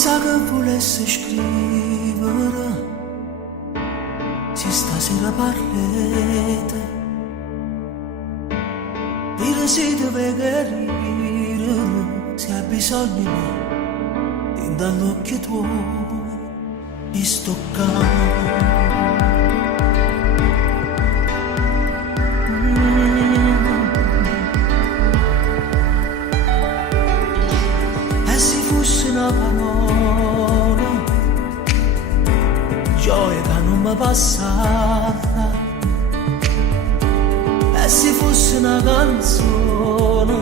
sa che volesse scrivere, se stasera parlete, dire se deve chiarire, se hai bisogno di dall'occhio tuo, di stoccare. Una parola, gioia che non mi passata, e se fosse una canzone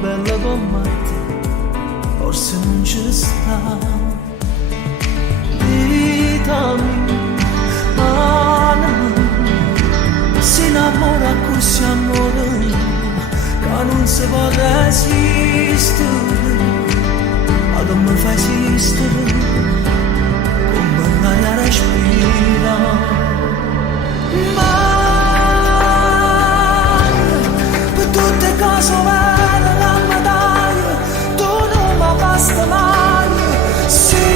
bella come te, forse non ci sta. Ditami, anima, si innamora così amore, che non si può resistere. Che mi fa esistere come l'aria respira. Ma per tutte le cose vere la medaglia tu non mi basta mai. Sì,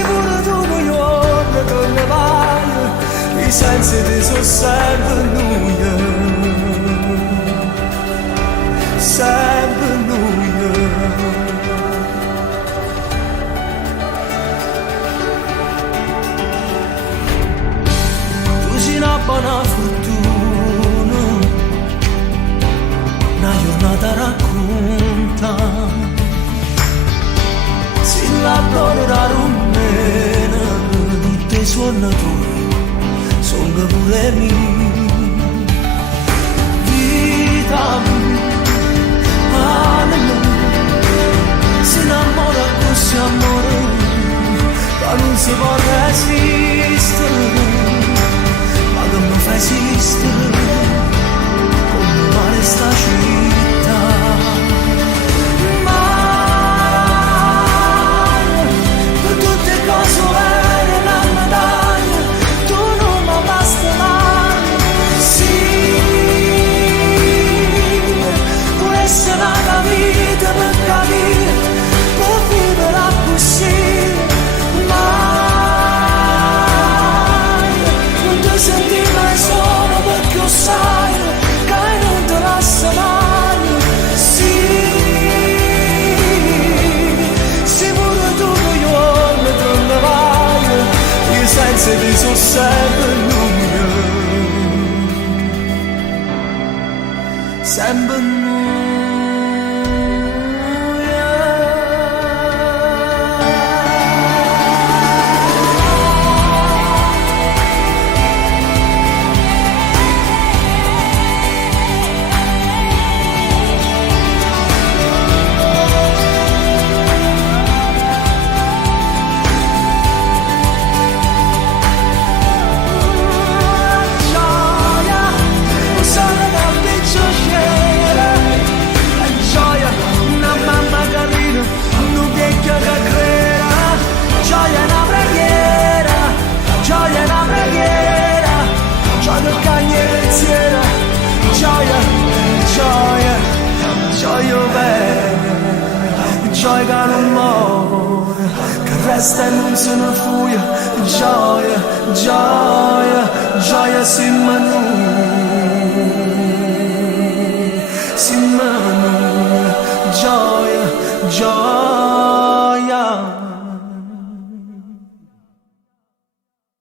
pure tu non giorno che ne vai, i sensi ti sono sempre noia, sempre noia. Tu sei una buona fortuna, una giornata racconta, se la donna rumena, tutte i suonatori sono pure mie. Vita si innamora così amore, ma non si può resistere, ma che mi fa esistere come mare sta città. Ma per tutte le cose vere la medaglia tu non mi basta mai. Sì, questa è la vita per capire, per vivere così. Mai non ti senti mai solo, perché lo sai che non ti lascia mai. Sì, pure tu non giorni te ne vai, i sensi ti sono sempre noia, sempre noia. Gioia vera, gioia che non muore, che resta e non se ne fuia. Gioia, gioia, gioia si manua, gioia, gioia.